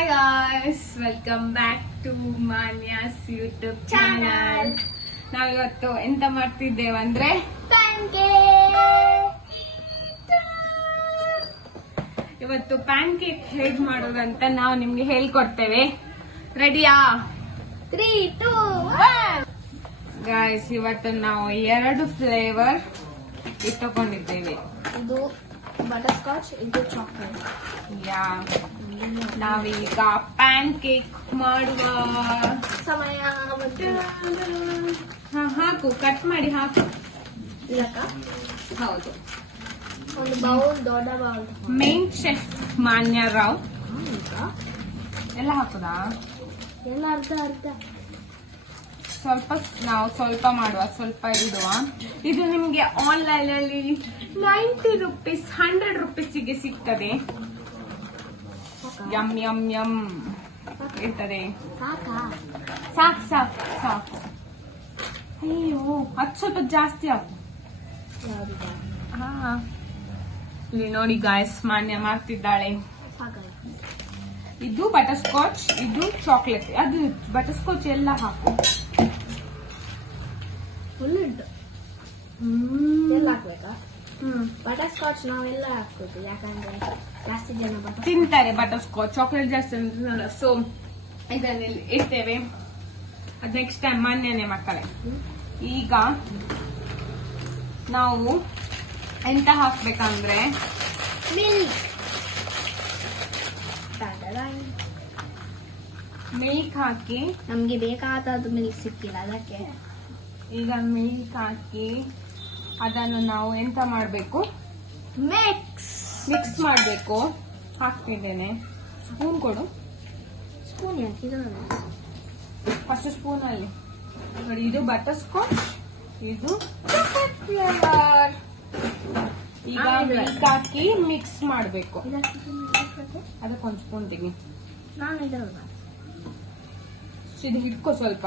Hi guys, welcome back to Manya's YouTube channel. ನಾವಿವತ್ತು ಎಂತ ಮಾಡ್ತಿದ್ದೇವೆ ಅಂದ್ರೆ ಇವತ್ತು ಪ್ಯಾನ್ ಕೇಕ್ ಹೇಗ್ ಮಾಡೋದಂತ ನಾವು ನಿಮ್ಗೆ ಹೇಳ್ಕೊಡ್ತೇವೆ. ರೆಡಿಯಾ? 3, 2, 1. ಗಾಯ್ಸ್, ಇವತ್ತು ನಾವು 2 ಫ್ಲೇವರ್ ಇಟ್ಟುಕೊಂಡಿದ್ದೇವೆ. ಇದು ಬಟರ್ ಸ್ಕಾಚ್, ಇದು ಚಾಕ್ಲೇಟ್. ಯಾ, ನಾವೀಗ ಪ್ಯಾನ್ ಕೇಕ್ ಮಾಡುವ ಸಮಯ ಹಾಕು, ಕಟ್ ಮಾಡಿ ಹಾಕು. ಇದಕ್ಕ ಹೌದು, ಒಂದು ಬೌಲ್, ದೊಡ್ಡ ಬೌಲ್. ಮೇನ್ ಶೆಫ್ ಮಾನ್ಯ ರಾವ್ ಎಲ್ಲ ಹಾಕುದಾ? ಎಲ್ಲ ಅರ್ಧ ಅರ್ಧ. ನಾವು ಸ್ವಲ್ಪ ಮಾಡುವ, ಸ್ವಲ್ಪ ಇಡುವ. ಇದು ನಿಮ್ಗೆ ಆನ್ಲೈನ್ ಅಲ್ಲಿ 90 ರೂಪೀಸ್ 100 ರೂಪೀಸಿಗೆ ಸಿಗ್ತದೆ. ಯಮ್ ಯಮ್ ಯಮ್ ಇರ್ತದೆ. ಸಾಕು ಸಾಕು ಸಾಕು. ಅಯ್ಯೋ, ಅದು ಸ್ವಲ್ಪ ಜಾಸ್ತಿ ಹಾಕು. ಹಾ, ಇಲ್ಲಿ ನೋಡಿ ಗಾಯ್ಸ್, ಮಾನ್ಯ ಮಾಡ್ತಿದ್ದಾಳೆ. ಇದು ಬಟರ್ ಸ್ಕಾಚ್, ಇದು ಚಾಕ್ಲೇಟ್. ಅದು ಬಟರ್ ಸ್ಕಾಚ್ ಎಲ್ಲ ಹಾಕು. ಫುಲ್ ಉಂಟು. ಎಲ್ಲ ಹಾಕ್ಬೇಕಾ? ಬಟರ್ ಸ್ಕಾಚ್ ನಾವೆಲ್ಲ ಹಾಕ್ಬೇಕು, ಯಾಕಂದ್ರೆ ಜಾಸ್ತಿ ಜನ ತಿಂತಾರೆ ಬಟರ್ ಸ್ಕಾಚ್. ಚಾಕ್ಲೇಟ್ ಜಾಸ್ತಿ ತಿನ್ನಲ್ಲ, ಸೊ ಇದನ್ನಲ್ಲಿ ಇಡ್ತೇವೆ. ಅದು ನೆಕ್ಸ್ಟ್ ಟೈಮ್ ಮಾನ್ಯನೇ ಮಕ್ಕಳೇ. ಈಗ ನಾವು ಎಂತ ಹಾಕ್ಬೇಕಂದ್ರೆ ಮಿಲ್ಕ್ ಹಾಕಿ. ನಮ್ಗೆ ಬೇಕಾದದ್ದು ಮಿಲ್ಕ್ ಸಿಕ್ಕಿಲ್ಲ, ಅದಕ್ಕೆ ಈಗ ಮಿಲ್ಕ್ ಹಾಕಿ ಅದನ್ನು ನಾವು ಎಂತ ಮಾಡಬೇಕು? ಮಿಕ್ಸ್ ಮಾಡಬೇಕು. ಹಾಕ್ತಿದ್ದೇನೆ. ಸ್ಪೂನ್ ಕೊಡು. ಸ್ಪೂನ್ ಹಾಕಿದ್ರೆ ಫಸ್ಟ್ ಸ್ಪೂನ್ ಅಲ್ಲಿ ನೋಡಿ. ಇದು ಬಟರ್ ಸ್ಕಾಚ್, ಇದು ಫ್ಲೇವರ್. ಈಗ ಮಿಲ್ಕ್ ಹಾಕಿ ಮಿಕ್ಸ್ ಮಾಡಬೇಕು. ಅದಕ್ಕೊಂದು ಸ್ಪೂನ್ ತೆಗಿ. ನಾನು ಇದಲ್ಲ, ಇದು ಹಿಡ್ಕೊ ಸ್ವಲ್ಪ.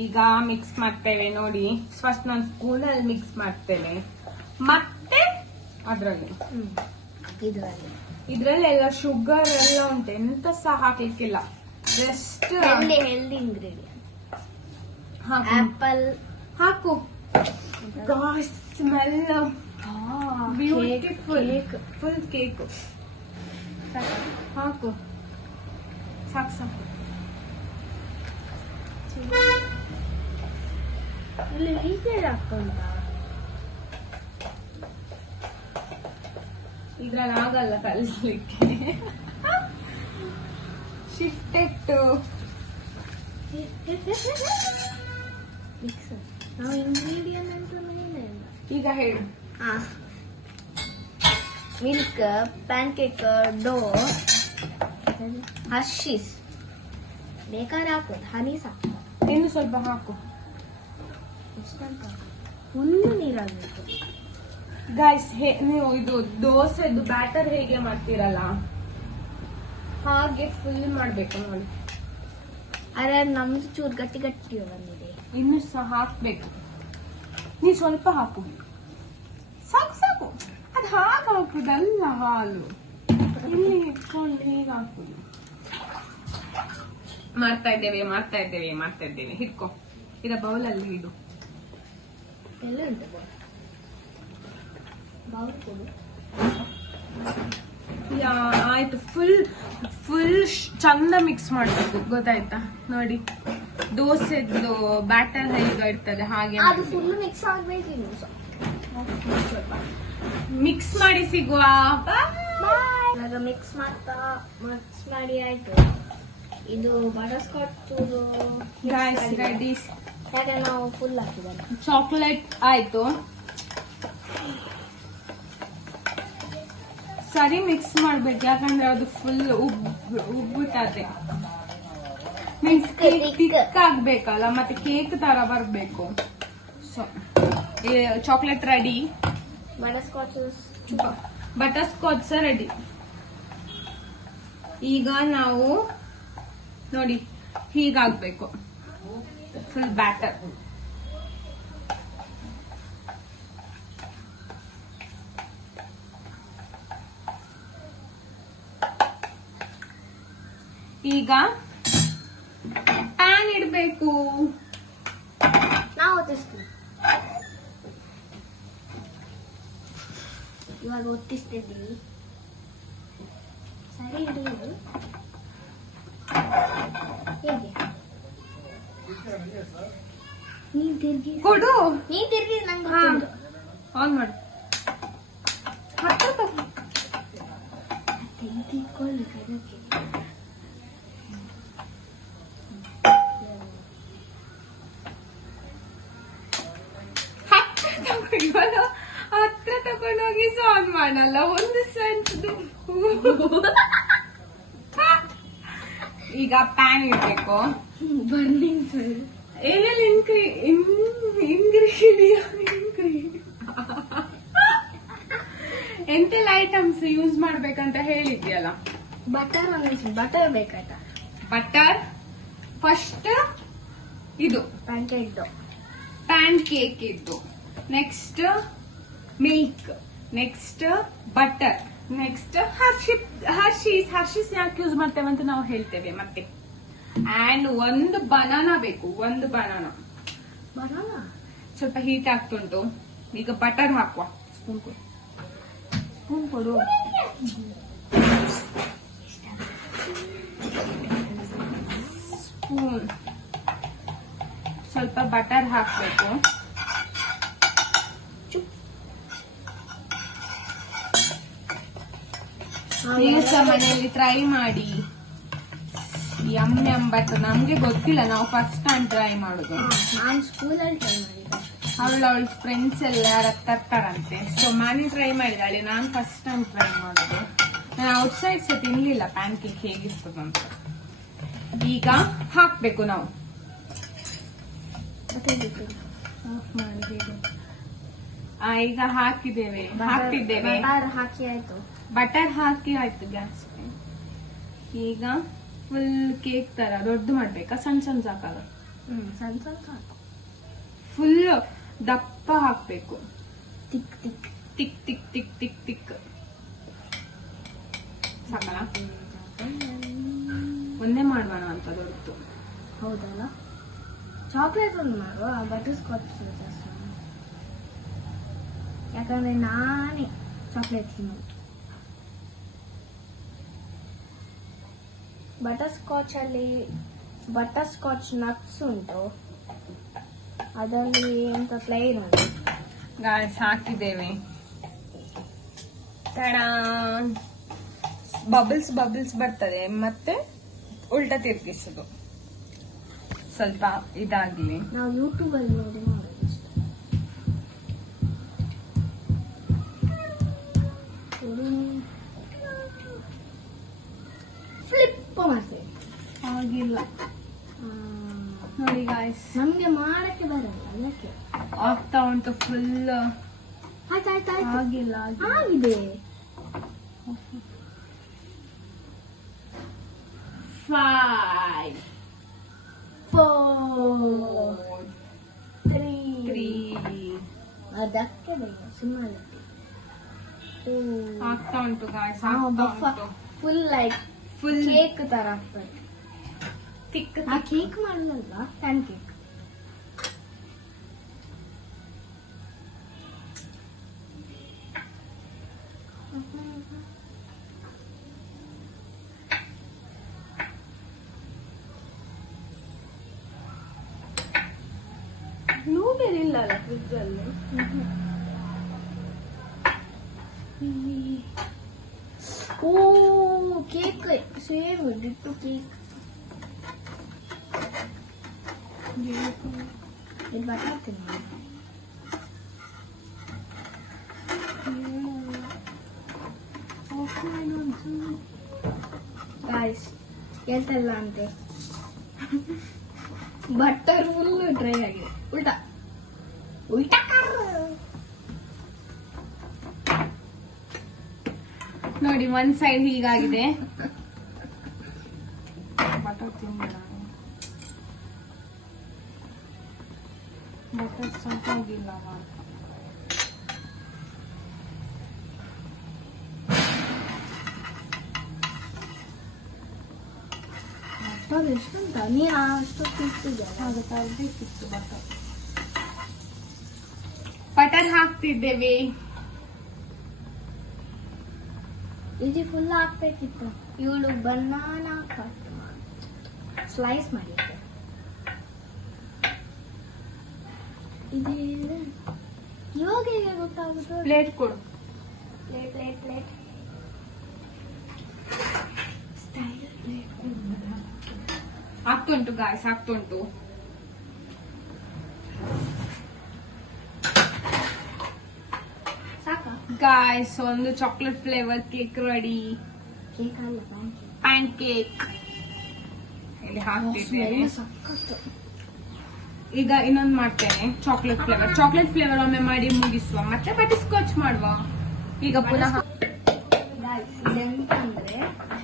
ಈಗ ಮಿಕ್ಸ್ ಮಾಡ್ತೇವೆ ನೋಡಿ. ಫಸ್ಟ್ ನಾನು ಸ್ಪೂನ್ ಅಲ್ಲಿ ಮಿಕ್ಸ್ ಮಾಡ್ತೇನೆ, ಮತ್ತೆ ಅದ್ರಲ್ಲಿ ಇದ್ರಲ್ಲೆಲ್ಲ ಶುಗರ್ ಎಲ್ಲ ಉಂಟು, ಎಂತ ಸಹ ಹಾಕ್ಲಿಕ್ಕಿಲ್ಲ. Just healthy ingredient. ಆಪಲ್ ಹಾಕು. Smell beautiful. ಫುಲ್ ಕೇಕ್ ಹಾಕು. ಸಾಕು ಸಾಕು. ಇಲ್ಲಿ ಲೀಕೇಜ್ ಆಗ್ತುಂಟ. ಇದ್ರಲ್ಲಿ ಆಗಲ್ಲ ಕಲಿಸ್ಲಿಕ್ಕೆ. Shifted to mix. ನಾವು ಇಂಗ್ರೀಡಿಯಂಟ್ ಅಂತ ಇಲ್ಲ. ಈಗ ಹೇಳು. Milk, pancake dough, Hershey's ಬೇಕಾದ್ರೆ ಹಾಕೋದು. ಹನಿ ಸಾಕು. ಇನ್ನು ಸ್ವಲ್ಪ ಹಾಕು. ಫುಲ್ ನೀರಾಗಬೇಕು. ಗೈಸ್, ನೀವು ಇದು ದೋಸೆದು ಬ್ಯಾಟರ್ ಹೇಗೆ ಮಾಡ್ತೀರಲ್ಲ ಹಾಗೆ ಫುಲ್ ಮಾಡ್ಬೇಕು ನೋಡಿ. ಅರೆ ನಮ್ದು ಚೂರು ಗಟ್ಟಿ ಗಟ್ಟಿ ಬಂದಿದೆ. ಇನ್ನು ಸಹ ಹಾಕ್ಬೇಕು. ನೀ ಸ್ವಲ್ಪ ಹಾಕು. ಸಾಕು ಸಾಕು. ಅದು ಹಾಗೆ ಹಾಕುದಲ್ಲ, ಹಾಲು ಇಲ್ಲಿ ಇಟ್ಕೊಂಡು ಹೀಗೆ ಹಾಕುದು. ಮಾಡ್ತಾ ಇದ್ದೇವೆ. ಹಿಡ್ಕೊ. ಇದ ಬೌಲಲ್ಲಿ ಇಡು. ಎಲ್ಲ ಉಂಟು ಬೌಲ್ ಕೊಡು. ಆಯ್ತು. ಫುಲ್ ಚಂದ ಮಿಕ್ಸ್ ಮಾಡ್ಬೇಕು, ಗೊತ್ತಾಯ್ತಾ? ನೋಡಿ, ದೋಸೆದು ಬ್ಯಾಟರ್ ಹೇಗೆ ಇರ್ತದೆ ಹಾಗೆ ಅದು ಫುಲ್ ಮಿಕ್ಸ್ ಆಗ್ಬೇಕು. ಇನ್ನು ಸ್ವಲ್ಪ ಮಿಕ್ಸ್ ಮಾಡಿ ಸಿಗುವ. ಇವಾಗ ಮಿಕ್ಸ್ ಮಾಡಿ ಆಯ್ತು. ಇದು ಬಟರ್ ಸ್ಕಾಚ್ ರೆಡಿ. ಯಾಕಂದ್ರೆ ನಾವು ಫುಲ್ ಹಾಕಿದ್ದಾರೆ. ಚಾಕ್ಲೇಟ್ ಆಯ್ತು. ಸರಿ ಮಿಕ್ಸ್ ಮಾಡ್ಬೇಕು, ಯಾಕಂದ್ರೆ ಅದು ಫುಲ್ ಉಬ್ಬುತ್ತದೆ. ಮೀನ್ಸ್ ತಿಕ್ ಆಗ್ಬೇಕಲ್ಲ, ಮತ್ತೆ ಕೇಕ್ ತರ ಬರ್ಬೇಕು. So chocolate ready, butter scotch ready. ಈಗ ನಾವು ನೋಡಿ ಹೀಗಾಗ್ಬೇಕು ಫುಲ್ ಬ್ಯಾಟರ್. ಈಗ ಪ್ಯಾನ್ ಇಡ್ಬೇಕು. ನಾವು ಒತ್ತಿಸ್ತೀವಿ. ಇವಾಗ ಒತ್ತಿಸ್ತಿದ್ದೀವಿ. ಸರಿ ಹಿಡಿಯೋದು ಹೇಗೆ? ನೀನ್ ತಿರ್ಗಿ ಕೊಡು. ನಂಗೆ ಆನ್ ಮಾಡು. ತೆಗೆದುಕೊಳ್ಳಿ ಅದಕ್ಕೆ. ಹತ್ರ ತಗೊಂಡೋಗಿ ಆನ್ ಮಾಡಲ್ಲ. ಒಂದು ಸೆನ್ಸ್ದು. ಈಗ ಪ್ಯಾನ್ ಇಡ್ಬೇಕು. ಬರ್ನಿಂಗ್ ಏನೆಲ್ಲ ಎಂತೆಲ್ಲ ಐಟಮ್ಸ್ ಯೂಸ್ ಮಾಡ್ಬೇಕಂತ ಹೇಳಿದ್ಯಲ್ಲ. ಬಟರ್ ಬೇಕಾಯ್ತಾ? ಬಟರ್ ಫಸ್ಟ್, ಇದು ಪ್ಯಾನ್ ಕೇಕ್ ಇದ್ದು, next milk, next butter, next Hershey's ಯಾಕೆ ಯೂಸ್ ಮಾಡ್ತೇವೆ ಅಂತ ನಾವು ಹೇಳ್ತೇವೆ ಮತ್ತೆ. ಅಂಡ್ ಒಂದು ಬನಾನಾ ಬೇಕು. ಒಂದು ಬನಾನಾ ಸ್ವಲ್ಪ ಹೀಟ್ ಆಗ್ತುಂಟು. ಈಗ ಬಟರ್ ಹಾಕುವ. ಸ್ಪೂನ್ ಕೊಡು. ಸ್ಪೂನ್ ಸ್ವಲ್ಪ ಬಟರ್ ಹಾಕ್ಬೇಕು. ನೀವು ಸಹ ಮನೆಯಲ್ಲಿ ಟ್ರೈ ಮಾಡಿ. ಯಮ್ ಬಟ್ ನಮ್ಗೆ ಗೊತ್ತಿಲ್ಲ, ನಾವು ಫಸ್ಟ್ ಟೈಮ್ ಟ್ರೈ ಮಾಡುದು. ನಾನು ಸ್ಕೂಲಲ್ಲಿ ಟ್ರೈ ಮಾಡಿದ್ದೆ. ಅವಳ ಫ್ರೆಂಡ್ಸ್ ಎಲ್ಲ ತರ್ತಾರಂತೆ. ಸೊ ಮನೆ ಟ್ರೈ ಮಾಡಿದಾಳೆ, ನಾನು ಫಸ್ಟ್ ಟೈಮ್ ಟ್ರೈ ಮಾಡುದು. ನಾನು ಔಟ್ಸೈಡ್ ಸಹ ತಿನ್ಲಿಲ್ಲ ಪ್ಯಾನ್ ಕೇಕ್ ಹೇಗಿರ್ತದಂತ. ಈಗ ಹಾಕ್ಬೇಕು ನಾವು. ಈಗ ಹಾಕಿದ್ದೇವೆ. ಹಾಕಿ ಆಯ್ತು. ಬಟರ್ ಹಾಕಿ ಆಯ್ತು ಗ್ಯಾಸ್. ಈಗ ಫುಲ್ ಕೇಕ್ ತರ ದೊಡ್ಡ ಮಾಡ್ಬೇಕಾ? ಸಣ್ಣ ಸಣ್ಣ ಸಾಕಾಗ? ಸಣ್ಣ ಸಣ್ಣ ಸಾಕು. ಫುಲ್ ದಪ್ಪ ಹಾಕ್ಬೇಕು. ತಿಕ್ ತಿಕ್ ತಿಕ್ ತಿಕ್ ತಿಕ್ ತಿಕ್ ತಿಕ್ ಸಾಕಲ್ಲ? ಒಂದೇ ಮಾಡೋಣ ಅಂತ ದೊಡ್ಡದು. ಹೌದಲ್ಲ? ಚಾಕ್ಲೇಟ್ ಒಂದು ಮಾಡುವ, ಬಟರ್ ಸ್ಕಾಚ್. ಯಾಕಂದ್ರೆ ನಾನೇ ಚಾಕ್ಲೇಟ್ ತಿನ್ನೋದು. ಬಟರ್ ಸ್ಕಾಚ್ ನಟ್ಸ್ ಉಂಟು, ಅದರಲ್ಲಿ ಎಂತ ಪ್ಲೇನ್ ಉಂಟು. ಗಾಯ್ಸ್ ಹಾಕಿದ್ದೇವೆ. ಬಬಲ್ಸ್ ಬರ್ತದೆ, ಮತ್ತೆ ಉಲ್ಟಾ ತಿರ್ಗಿಸುದು. ಸ್ವಲ್ಪ ಇದಾಗ್ಲಿ. ನಾವು ಯೂಟ್ಯೂಬ್ ಅಲ್ಲಿ ನೋಡಿ ಮಾಡೋದು. ಫ್ಲಿಪ್ ಮಾಡ್ತೇವೆ. ಆಗಿಲ್ಲ ನೋಡಿ ಗಾಯ್ಸ್, ನಮ್ಗೆ ಮಾಡಕ್ಕೆ ಬರಲ್ಲ ಅದಕ್ಕೆ. ಆಗ್ತಾ ಉಂಟು ಫುಲ್. ಆಯ್ತಾಯ್ತು. ಆಗಿಲ್ಲ ಆಗಿದೆ. 5 4 3 ಅದಕ್ಕೆ ಸುಮ್ಮನೆ ಆಗ್ತಾ ಉಂಟು guys. Full like full cake ತರ ಆಗ್ತದೆ. ತಿಕ್ ಕೇಕ್ ಮಾಡಲ್ಲ, ಪ್ಯಾನ್ ಕೇಕ್. ಬ್ಲೂಬೆರಿ ಇಲ್ಲಲ್ಲ ಫ್ರಿಜ್ ಅಲ್ಲಿ. ಓ ಕೇಕ್ ಸೇಮ್ ಡಿಟ್ಟು ಕೇಕ್. ಇದು ಬಟಾತೀನಿ. ಗಾಯ್ಸ್ ಎಂತೆಲ್ಲ ಅಂತೆ, ಬಟರ್ ಫುಲ್ ಡ್ರೈ ಆಗಿದೆ. ಉಲ್ಟಾ ನೋಡಿ, ಒಂದ್ ಸೈಡ್ ಹೀಗಾಗಿದೆ. ಬಟರ್ ತಿನ್ಬೇಡ, ಬಟರ್ ಸಾಕಾಗಿಲ್ಲ. ಅದು ಎಷ್ಟಂತ ನೀ ಅಷ್ಟು ತಿಂತಿದ್ಯಲ್ಲ ಆಗುತ್ತೆ ಬೇಕಿತ್ತು ಬಟರ್ ಹಾಕ್ತಿದ್ದೇವೆ. ಇದು ಫುಲ್ ಹಾಕ್ಬೇಕಿತ್ತು. ಇವಳು ಬನಾನಾ ಕಟ್ ಸ್ಲೈಸ್ ಮಾಡಿದ್ದೆ. ಇದು ಇವಾಗ ಹೇಗೆ ಗೊತ್ತಾಗುತ್ತೆ? ಪ್ಲೇಟ್ ಕೊಡು. ಪ್ಲೇಟ್ ಪ್ಲೇಟ್ ಪ್ಲೇಟ್ ಆಗ್ತುಂಟು ಗಾಯ್ಸ್, ಆಗ್ತುಂಟು. ಸಾಕಾ ಗಾಯ್ಸ್, ಒಂದು chocolate flavour cake ready. Cake ಅಲ್ಲ ಪ್ಯಾನ್ ಕೇಕ್ ಇಲ್ಲಿ ಹಾಕ್ತಿದ್ದೇನೆ. ಸಕ್ಕತ್ತು. ಈಗ ಇನ್ನೊಂದು ಮಾಡ್ತೇನೆ ಚಾಕ್ಲೇಟ್ ಫ್ಲೇವರ್ ಒಮ್ಮೆ ಮಾಡಿ ಮುಗಿಸುವ, ಮತ್ತೆ ಬಟರ್ ಸ್ಕಾಚ್ ಮಾಡುವ. ಈಗ ಪುನಃ ಇದೆಂತಂದ್ರೆ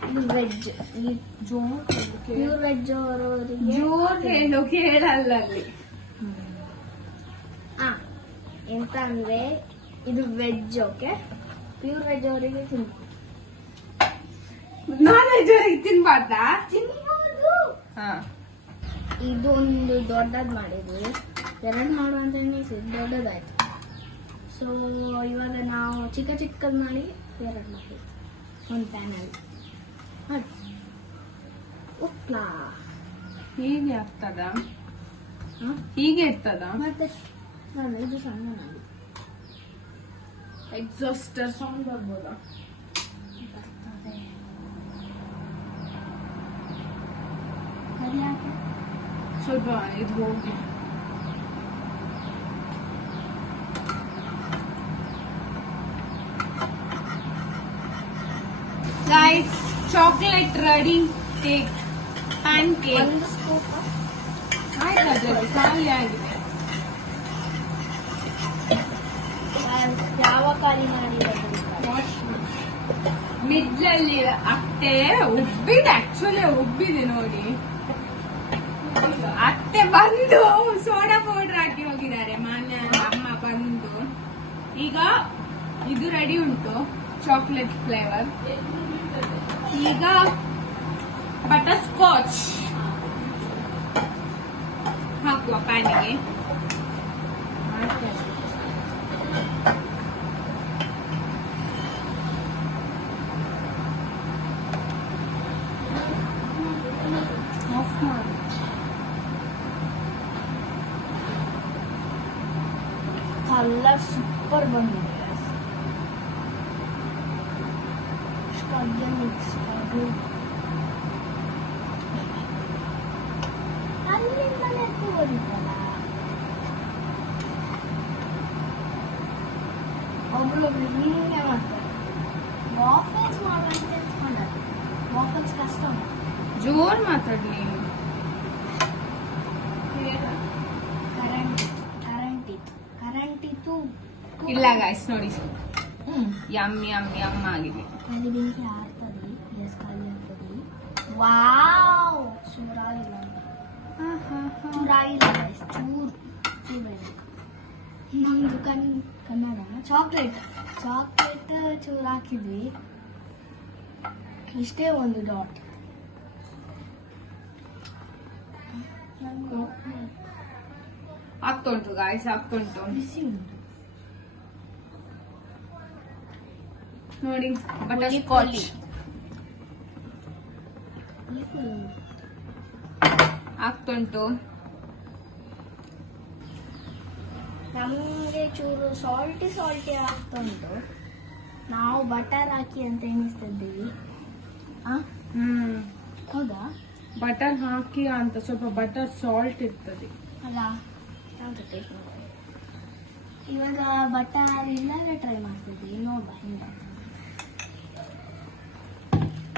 ಇದು ವೆಜ್, ಪ್ಯೂರ್ ವೆಜ್ ಅವರವರಿಗೆ ಜೋರ್ ಹೇಳು, ಕೇಳಲ್ಲ ಅಲ್ಲಿ. ಎಂತ ಅಂದ್ರೆ ಇದು ವೆಜ್, ಓಕೆ. ಪ್ಯೂರ್ ವೆಜ್ ಅವರಿಗೆ ತಿನ್ಬೋದು. ನಾನ್ ವೆಜ್ ಅವರಿಗೆ ತಿನ್ಬಾರ್ದಾ? ತಿನ್ಬೋದು. ಹಾ, ಇದೊಂದು ದೊಡ್ಡದ್ ಮಾಡಿದ್ವಿ, ಎರಡು ಮಾಡುವಂತ ದೊಡ್ಡದಾಯ್ತು. ಸೊ ಇವಾಗ ನಾವು ಚಿಕ್ಕದ್ ಮಾಡಿ ಎರಡು ಮಾಡಿದ್ವಿ ಒಂದು ಪ್ಯಾನಲ್ಲಿ. ಉಪ್ಲಾ ಹೀಗೆ ಆಗ್ತದ? ಹೀಗೆ ಇರ್ತದ? ಮತ್ತೆ ನಾನು ಇದು ಸಣ್ಣ ಮಾಡಿ ಎಕ್ಸಾಸ್ಟರ್ ಸೌಂಡ್ ಬರ್ಬೋದಾ? ಬರ್ತದೆ. ಅದು ಯಾಕೆ? ಸ್ವಲ್ಪ ಇದು ಹೋಗಿ. Guys, chocolate ready. Cake, PAN cake. ಒಂದು ಸ್ಕೂಪ್ ಆಯ್ತು, ಅದರಲ್ಲಿ ಖಾಲಿ ಆಗಿದೆ. ಯಾವ ಖಾಲಿ ಮಾಡಿರೋದು? ಮಿಡ್ಲಲ್ಲಿ ಅತ್ತೆ ಉಬ್ಬಿದೆ, ಆಕ್ಚುಲಿ ಉಬ್ಬಿದೆ ನೋಡಿ. ಅತ್ತೆ ಬಂದು ಸೋಡಾ ಪೌಡರ್ ಹಾಕಿ ಹೋಗಿದ್ದಾರೆ, ಮಾನ್ಯ ಅಮ್ಮ ಬಂದು. ಈಗ ಇದು ರೆಡಿ ಉಂಟು, ಚಾಕ್ಲೇಟ್ ಫ್ಲೇವರ್. ಈಗ ಬಟರ್ ಸ್ಕಾಚ್ ಹಾಕುವ ಪ್ಯಾನಿಗೆ. ಆಫ್ ಮಾಡಿ. ಕಲರ್ ಸೂಪರ್ ಬಂದಿದೆ. ಮಿಕ್ಸ್ ಮಾಡಿ ಅಲ್ಲಿಂದಲೇ ತಗೋದಿತ್ತಲ್ಲ. ಒಬ್ರೊಬ್ರು ಹಿಂಗೆ ಮಾಡ್ತಾರೆ. ವಾಫಲ್ಸ್ ಮಾಡುವಂತ ಎತ್ಕೊಂಡಾರೆ. ವಾಫಲ್ಸ್ ಕಷ್ಟ ಉಂಟು. ಜೋರ್ ಮಾತಾಡಿ ನೀನು. ಕರೆಂಟ್ ಇತ್ತು. ಇಲ್ಲ ಗಾಯ್ಸ್ ನೋಡಿ, ಯಮ್ ಯಮ್ ಯಮ್ ಆಗಿದೆ. ಖಾಲಿ ಬೆಂಕಿ ಆಗ್ತದೆ, ಗ್ಯಾಸ್ ಖಾಲಿ ಆಗ್ತದೆ. ವಾವ್, ಚೂರಾಗಿಲ್ಲ ಚೂರು ಬೇಕು. ನಮ್ದು ಕನ್ನಡ ಚಾಕ್ಲೇಟ್ ಚೂರು ಹಾಕಿದ್ವಿ, ಇಷ್ಟೇ ಒಂದು ಡಾಟ್. ಆಗ್ತುಂಟು ಗಾಯ್ಸ್, ಆಗ್ತುಂಟು ಬಿಸಿ ಉಂಟು ನೋಡಿ. ಬಟರ್ ಸ್ಕಾಚ್ ಆಗ್ತುಂಟು. ನಮಗೆ ಚೂರು ಸಾಲ್ಟಿ ಆಗ್ತಾ ಉಂಟು. ನಾವು ಬಟರ್ ಹಾಕಿ ಅಂತ ಎಣಿಸ್ತಿದ್ದೀವಿ. ಹೌದಾ? ಬಟರ್ ಹಾಕಿ ಅಂತ ಸ್ವಲ್ಪ ಬಟರ್ ಸಾಲ್ಟ್ ಇರ್ತದೆ ಅಲ್ಲ, ಇವಾಗ ಬಟರ್ ಇಲ್ಲದೆ ಟ್ರೈ ಮಾಡ್ತಿದ್ವಿ. ನೋಡುವ ಹಿಂಗೆ.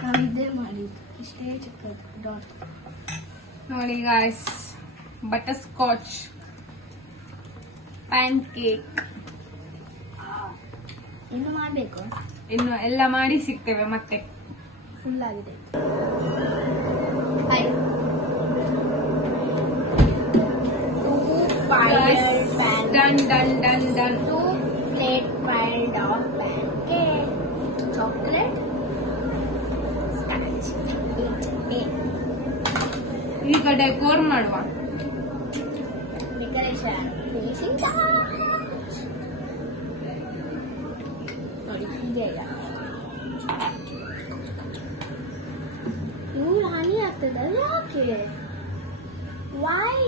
ನಾವು ಇದೇ ಮಾಡಿದ್ದು, ಇಷ್ಟೇ ಚಿಕ್ಕದು ಡಾಟ್. ನೋಡಿ guys, butter scotch PAN cake. ಇನ್ನು ಮಾಡಬೇಕು, ಇನ್ನು ಎಲ್ಲ ಮಾಡಿ ಸಿಗ್ತೇವೆ ಮತ್ತೆ. ಫುಲ್ ಆಗಿದೆ. Done done done done. 2 plate piled of pancake, chocolate, scotch, eat it. ಈಗ ಡೆಕೋರ್ ಮಾಡುವ. ಡೆಕೋರೇಷನ್ ನೋಡಿ ಹೀಗೆ ಇಲ್ಲ. ಇವ್ರು ಹನಿ ಆಗ್ತದಲ್ಲ ಯಾಕೆ? Why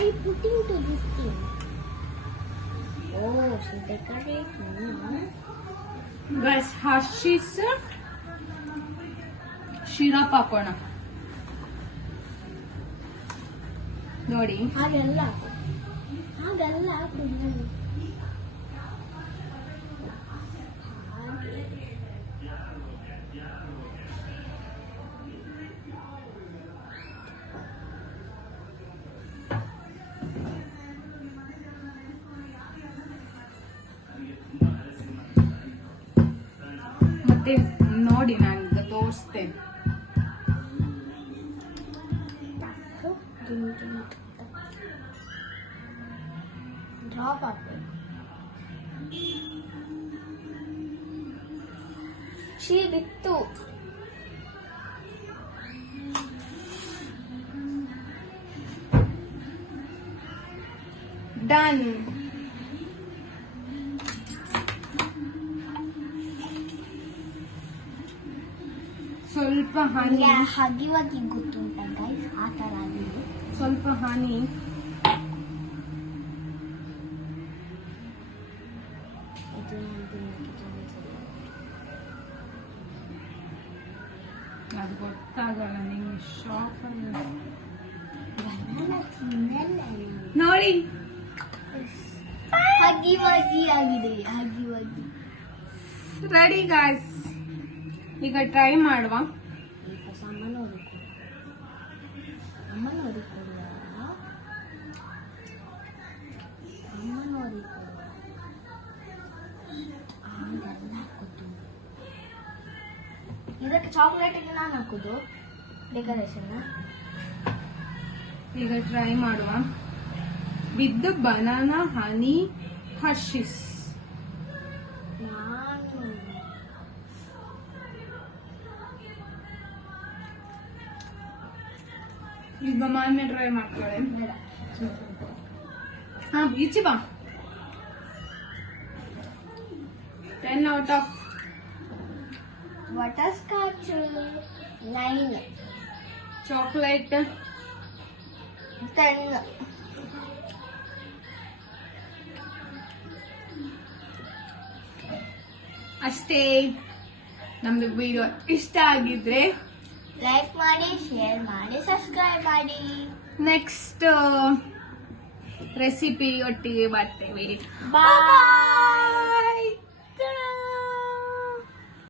I putting to this thing? Oh she decorate. Guys Hershey's syrup ಹಾಕೋಣ ನೋಡಿ. ಹಾಗೆಲ್ಲ ಕುಡಿಯೋದು. ಮತ್ತೆ ನೋಡಿ ನಾನು ಈಗ ತೋರಿಸ್ತೇನೆ. ಡ್ರಾಪ್ ಹಾಕ್ಬೇಕು. ಶೀ ಬಿತ್ತು. ಡನ್. ಸ್ವಲ್ಪ ಹನಿ, ಹಗಿವಾಗಿ ಗೊತ್ತುಂಟ ಗೈಸ್, ಆ ಥರ ಆಗಿದೆ. ಸ್ವಲ್ಪ ಹನಿ ಅದು ಗೊತ್ತಾಗಲ್ಲ ನಿಮ್ಗೆ. ಶಾಪ್ ನೋಡಿ ಹಗಿವಾಗಿ ಆಗಿದೆ. ಹಗಿವಾಗಿ ರೆಡಿ ಗಾಯ್ಸ್. ಈಗ ಟ್ರೈ ಮಾಡುವ. ಇದಕ್ಕೆ ಚಾಕ್ಲೇಟ್ ನಾನು ಹಾಕುದು ಡೆಕೋರೇಷನ್. ಈಗ ಟ್ರೈ ಮಾಡುವ ವಿತ್ ಬನಾನಾ ಹನಿ ಹರ್ಷೀಸ್. ನಾನು ಈಗ ಮಾನ್ಯ ಟ್ರೈ ಮಾಡ್ತಾಳೆ. ಹಾ ಈಚೆ ಬಾ. 10 out of butter scotch 9, chocolate 10. ಅಷ್ಟೇ. ನಮ್ದು ವಿಡಿಯೋ ಇಷ್ಟ ಆಗಿದ್ರೆ ಲೈಕ್ ಮಾಡಿ, ಶೇರ್ ಮಾಡಿ, ಸಬ್ಸ್ಕ್ರೈಬ್ ಮಾಡಿ. ನೆಕ್ಸ್ಟ್ ರೆಸಿಪಿ ಒಟ್ಟಿಗೆ ಬರ್ತೇವೆ. ಬಾಯ್.